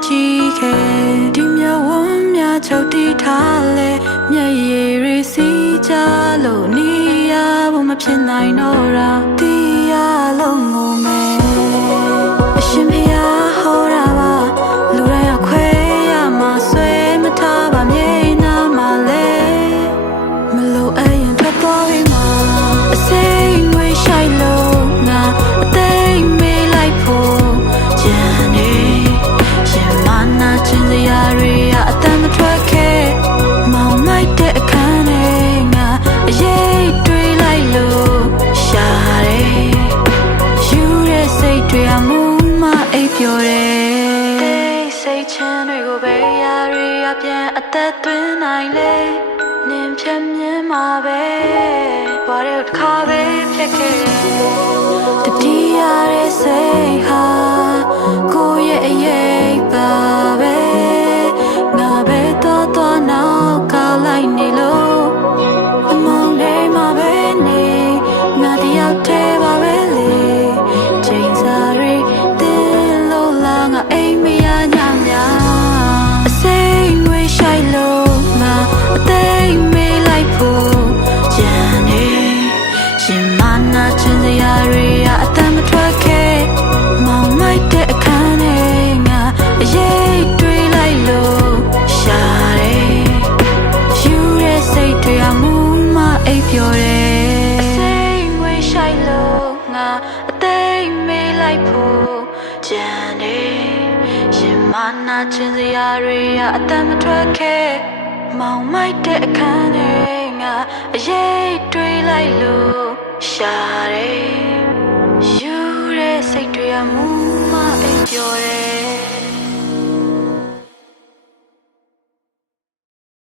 ခါပြန်မကြည့်ခဲ့ဒီမြဝန်းများချုပ်တီးထားလဲမျက်ရည်တွေစီးကြလို့နေရဖို့မဖြစ်နိုင်တော့တာတီးရလုံးငုံမ လိုက်လို့ရှာတယ်ယူတဲ့စိတ်တွေအမှုမအိပ်ပျော်တယ်စိတ်ချမ်းတွေကိုပဲရာတွေအပြန်အသက်သွင်းနိုင်လေနင်ဖြတ်မြင်မှာပဲဘာလို့တစ်ခါပဲဖြစ်ခဲ့တတိယရဲ့ ပ်ပျော်တယ်စိတ်ငွေရှိုက်လို့ငါအသိမ်းမေးလိုက်ဖို့ကြံနေရှင်မနာချင်စရာတွေကအတမ်းမထွက်ခဲ့မောင်မိုက်တဲ့အခန်းထဲငါအရေးတွေးလိုက်လို့ရှာတယ်ယူတဲ့စိတ်တွေအမှုမအိပ်ပျော်တယ်